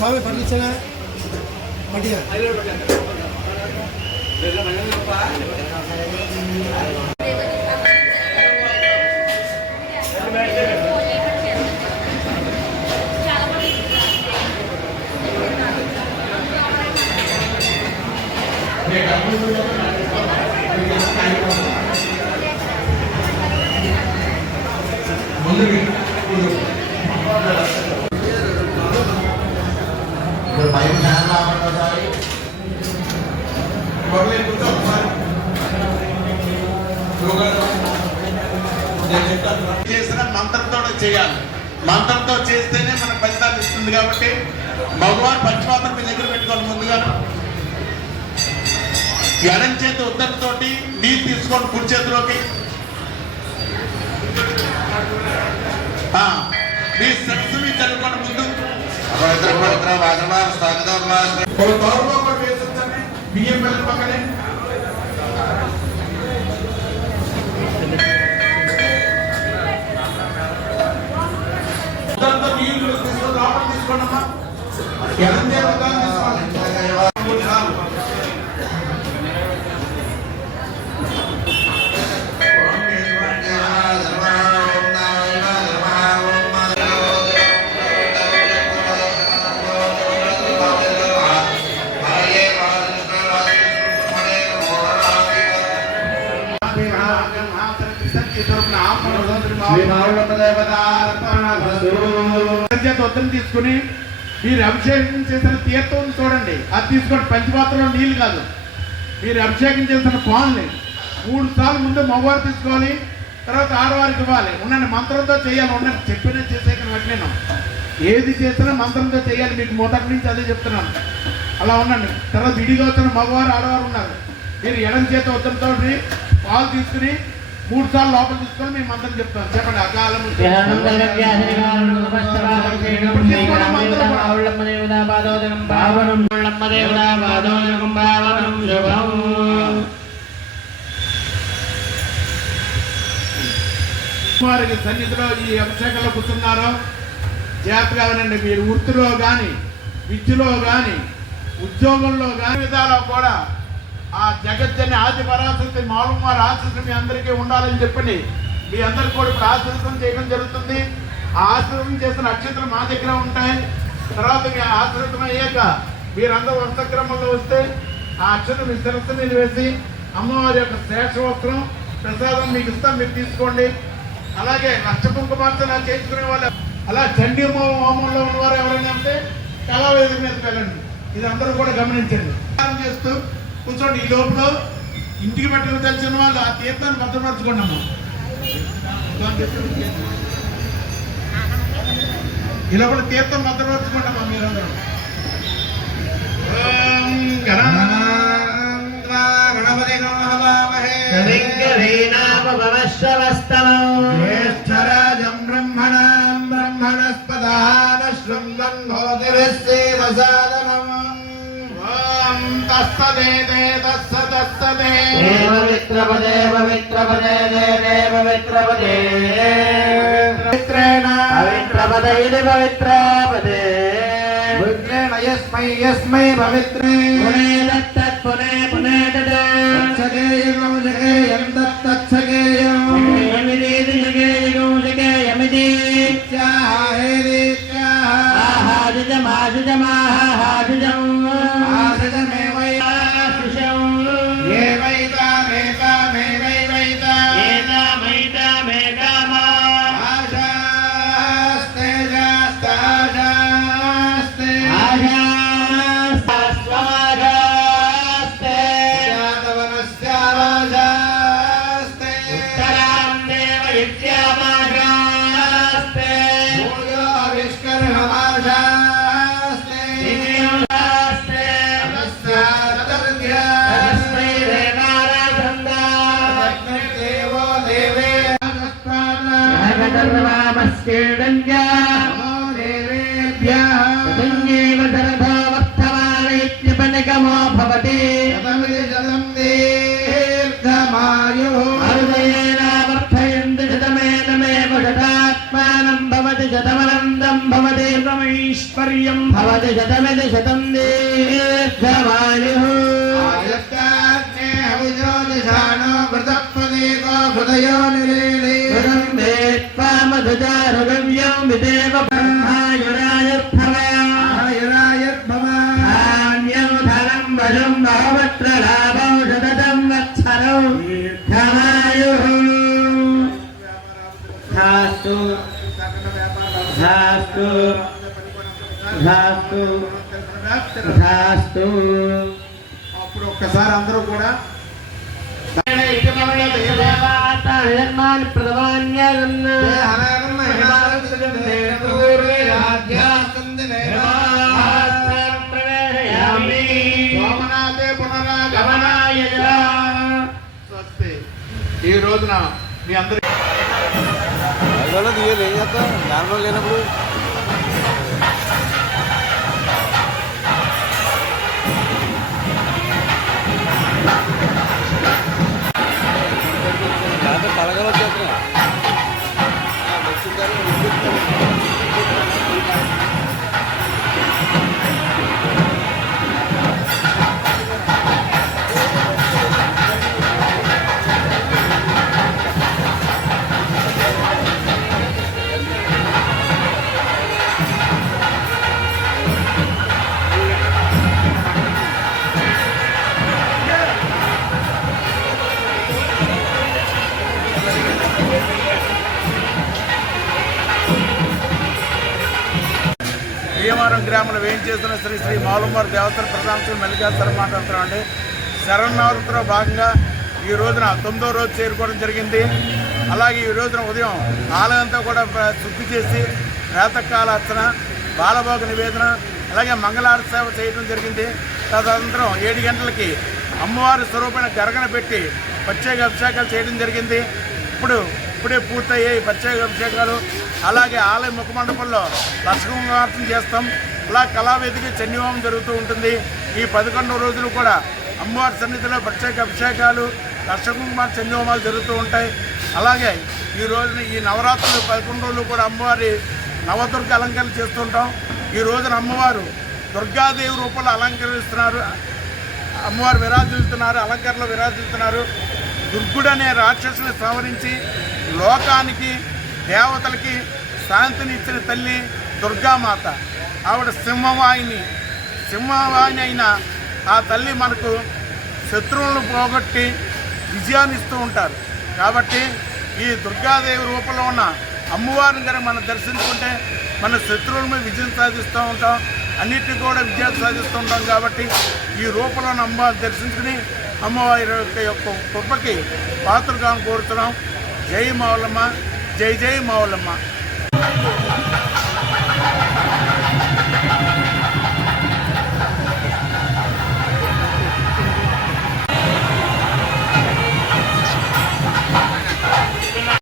சாமி பண்ணிச்சன மட்டியா Thank. పైన ఫ్యాన్ భయం చాలా రావడం ఒకసారి చేసిన మంత్రంతో చేయాలి. మంత్రంతో చేస్తేనే మన ఫలితాలు ఇస్తుంది కాబట్టి భగవాన్ పంచపాత్ర మీ దగ్గర పెట్టుకోవాలి ముందుగాను ఎడం చేతి ఉత్తరతోటి నీరు తీసుకోండి కుడి చేతిలోకి. మీ సరస్సు మీ చదువుకోండి ముందు పవిత్ర పవిత్ర వాసమాన స్వాగతం ఒక చేత తీసుకుని మీరు అభిషేకం చేసిన తీర్థం చూడండి. అది తీసుకోండి పంచపాత్రలో నీళ్ళు కాదు. మీరు అభిషేకం చేసిన పాలని మూడు సార్లు ముందు మగవారు తీసుకోవాలి తర్వాత ఆడవారికి ఇవ్వాలి. ఉండండి మంత్రంతో చేయాలి. ఉండండి చెప్పిన చేసే వెంటనే ఏది చేసినా మంత్రంతో చేయాలి. మీకు మొదటి నుంచి అదే చెప్తున్నాను. అలా ఉండండి. తర్వాత విడిగా వచ్చిన మగవారు ఆడవారు ఉన్నారు. మీరు ఎడం చేత వద్దంతో పాలు తీసుకుని మూడు సార్లు లోపల తీసుకొని మేము మంత్రం చెప్తాను. చెప్పండి అకాలము వారికి సన్నిధిలో ఈ అభిషేకంలో కూర్చున్నారో జాగ్రత్తగా వినండి మీరు వృత్తిలో కానీ విద్యలో కానీ ఉద్యోగంలో కానీ విధాలో కూడా ఆ జగజ్జని ఆది పరాశక్తి మాలుమారు ఆశీస్సు మీ అందరికీ ఉండాలని చెప్పండి మీ అందరికి కూడా ఇప్పుడు ఆశీర్వదం చేయడం జరుగుతుంది. ఆ ఆశీర్వదం చేసిన నక్షత్రం మా దగ్గర ఉంటాయి. తర్వాత మీ ఆశీర్వదం అయ్యాక మీరందరూ వరుసక్రమంలో వస్తే ఆ అక్షరం మీ శిరస్సు మీద వేసి అమ్మవారి యొక్క శేష వస్త్రం ప్రసాదం మీకు ఇస్తాం మీరు తీసుకోండి. అలాగే నష్ట కుంకుమార్చన చేసుకునే వాళ్ళు అలా చండీ హోమంలో ఉన్నవారు ఎవరైనా ఉంటే కళావేదిక మీదకి వెళ్ళండి. ఇది అందరూ కూడా గమనించండి. చేస్తూ కూర్చోండి ఈ లోపల ఇంటికి పట్టుకు తెలిసిన వాళ్ళు ఆ తీర్థాన్ని భద్రపరచుకోండి అమ్మ ఈ లోపల తీర్థం భద్రపరచుకోండి అమ్మా మీరందరూ గణపతి జ్యేష్ఠరాజం బ్రహ్మణాం బ్రహ్మణస్పదాన శృంగంధోతిరస్సేదసాదనం ఓం తస్సదేదే తస్స తస్సదే పవిత్రపదే పవిత్రపదే దేవ పవిత్రపదే పవిత్రేణ పవిత్రపదే ఇది పవిత్రపదే. రుద్రేణ యస్మై యస్మై పవిత్రే. పునే దత్తత్ పునే పునే జగదర్వామస్యేడంజా తదంగేవ శరథా వర్ధమానైత్యపనిగమో భవతి హృదయేన వర్ధయంతి శతమేనమేవ శతాత్మానం భవతి శతమనం ఐశ్వర్యం భవతి శతమితి శతం దీర్ఘమాయుః వృందే త్వామధుచారుగవ్యం విదేవ బ్రహ్మాయురాయుర్భవ ధాన్యం ధనం వశం బహవత్ర లాభం శతతం వత్సరం దీర్ఘమాయుః ధాస్తు ధాస్తు ధాస్తు అప్పుడు ఒక్కసారి అందరూ కూడా నిర్మాణ రోజున మీ అందరి అందువల్ల తీయాలి లేనప్పుడు. దాంట్లో వచ్చేస్తున్నాయి. చేస్తున్న శ్రీ శ్రీ మాలుమారు దేవతల ప్రధాన శ్రీ మాట్లాడుతున్నామండి. శరణవరాత్రిలో భాగంగా ఈ రోజున తొమ్మిదో రోజు చేరుకోవడం జరిగింది. అలాగే ఈ రోజున ఉదయం ఆలయంతో కూడా శుద్ధి చేసి వేతకాల అర్చన బాలభోగ నివేదన అలాగే మంగళారతి సేవ చేయడం జరిగింది. తదనంతరం ఏడు గంటలకి అమ్మవారి స్వరూపమైన గరగన పెట్టి ప్రత్యేక అభిషేకాలు చేయడం జరిగింది. ఇప్పుడు ఇప్పుడే పూర్తయ్యాయి ప్రత్యేక అభిషేకాలు. అలాగే ఆలయ ముఖ మండపంలో చేస్తాం. అలా కళావేదిక చన్నివామం జరుగుతూ ఉంటుంది. ఈ పదకొండు రోజులు కూడా అమ్మవారి సన్నిధిలో ప్రత్యేక అభిషేకాలు దర్శకుమార్ చన్నివామాలు జరుగుతూ ఉంటాయి. అలాగే ఈ రోజున ఈ నవరాత్రులు పదకొండు రోజులు కూడా అమ్మవారి నవదుర్గ అలంకరణ చేస్తుంటాం. ఈ రోజున అమ్మవారు దుర్గాదేవి రూపంలో అలంకరిస్తున్నారు. అమ్మవారు విరాజిల్తున్నారు అలంకరణలో విరాజిల్తున్నారు దుర్గుడు అనే రాక్షసుని సంవరించి లోకానికి దేవతలకి శాంతిని ఇచ్చిన తల్లి దుర్గామాత. ఆవిడ సింహవాహిని. సింహవాహిని అయిన ఆ తల్లి మనకు శత్రువులను పోగొట్టి విజయాన్ని ఇస్తూ ఉంటారు. కాబట్టి ఈ దుర్గాదేవి రూపంలో ఉన్న అమ్మవారిని కనుక మనం దర్శించుకుంటే మన శత్రువుల మీద విజయం సాధిస్తూ ఉంటాం. అన్నిటిని కూడా విజయాలు సాధిస్తూ ఉంటాం కాబట్టి ఈ రూపంలో అమ్మవారిని దర్శించుకుని అమ్మవారి యొక్క యొక్క కృపకి పాత్రగా కోరుతున్నాం. జై మౌలమ్మ జై జై మౌలమ్మ